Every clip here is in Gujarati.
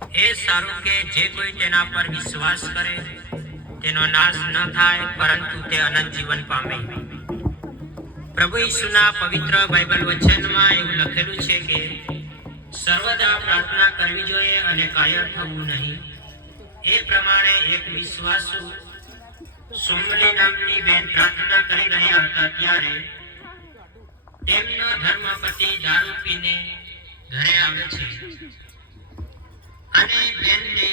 એ સારું કે જે કોઈ તેના પર વિશ્વાસ કરે તેનો નાશ ન થાય પરંતુ તે અનંત જીવન પામે. પ્રભુ ઈસુના પવિત્ર બાઇબલ વચનમાં એવું લખેલું છે કે સર્વદા પ્રાર્થના કરવી જોઈએ અને કાયર થવું નહીં. એ પ્રમાણે એક વિશ્વાસુ સોમલી નામની બેન પ્રાર્થના કરી રહ્યા હતા ત્યારે તેમનો ધર્મપતિ દારૂ પીને ઘરે આવે છે અને બેનને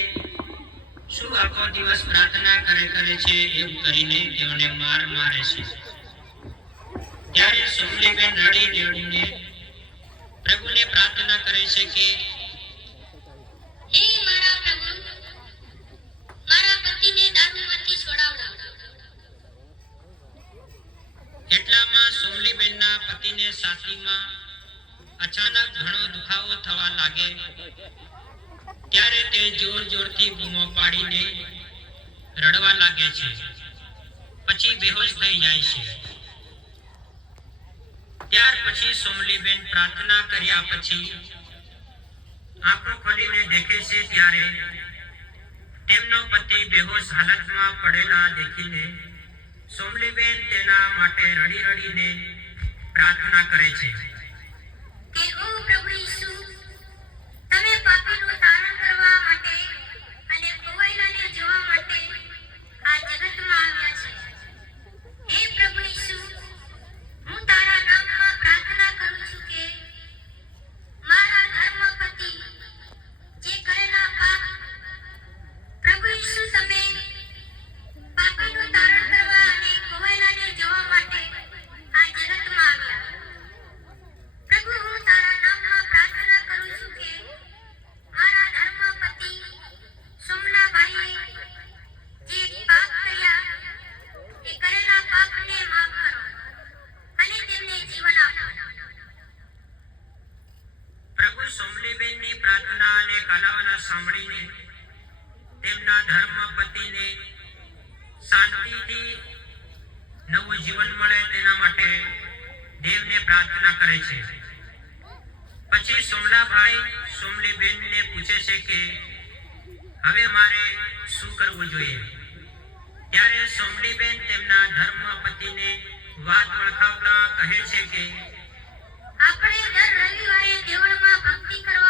શું આખો દિવસ પ્રાર્થના કરે છે એમ કરીને તેઓને મારે છે. ત્યારે સોમલી બેન રડીને પ્રભુને પ્રાર્થના કરે છે કે હે મારા પ્રભુ, મારા પતિને દારૂમાંથી છોડાવો. એટલામાં સોમલીબેનના પતિને છાતીમાં અચાનક ઘણો દુખાવો થવા લાગે. ત્યારે તે જોરથી બૂમો પાડીને રડવા લાગે છે, પછી બેહોશ થઈ જાય છે. ત્યાર પછી સોમલીબેન પ્રાર્થના કર્યા પછી આંખો ખોલીને દેખે છે ત્યારે તેમનો પતિ બેહોશ હાલતમાં પડેલા દેખીને સોમલીબેન તેના માટે રડીને પ્રાર્થના કરે છે કે ઓ પ્રભુ ઈસુ, તમે પાપીનું તારણ કરવા માટે અને ખોવાયેલાને જોવા માટે આ જગતમાં આવ્યા છે. હે પ્રભુ ઈસુ, હું તારા નામમાં પ્રાર્થના કરું છું કે મારા ધર્મપતિ જે કરેલા પાપ, પ્રભુ ઈસુ, તમે પાપીનું તારણ કરવા અને ખોવાયેલાને જોવા માટે આ જગતમાં આવ્યા. પ્રભુ, હું તારા નામમાં પ્રાર્થના કરું છું કે મારા ધર્મપતિ સોમલાભાઈએ જે પાપ કર્યા એ કરેલા પાપને માફ કરો અને તેમને જીવન આપો. પ્રભુ સોમલીબેનની પ્રાર્થના અને કલાવાના સાંભળીને તેમના ધર્મપતિને શાંતિથી નવું જીવન મળે તેના માટે દેવને પ્રાર્થના કરે છે. પછી સોમલાભાઈ સોમલીબેનને પૂછે છે કે હવે મારે શું કરવું જોઈએ. ત્યારે સોમલીબેન તેમના ધર્મપતિને વાત વળખાવતા કહે છે કે આપણે દર રવિવારે દેવળમાં ભક્તિ કરવા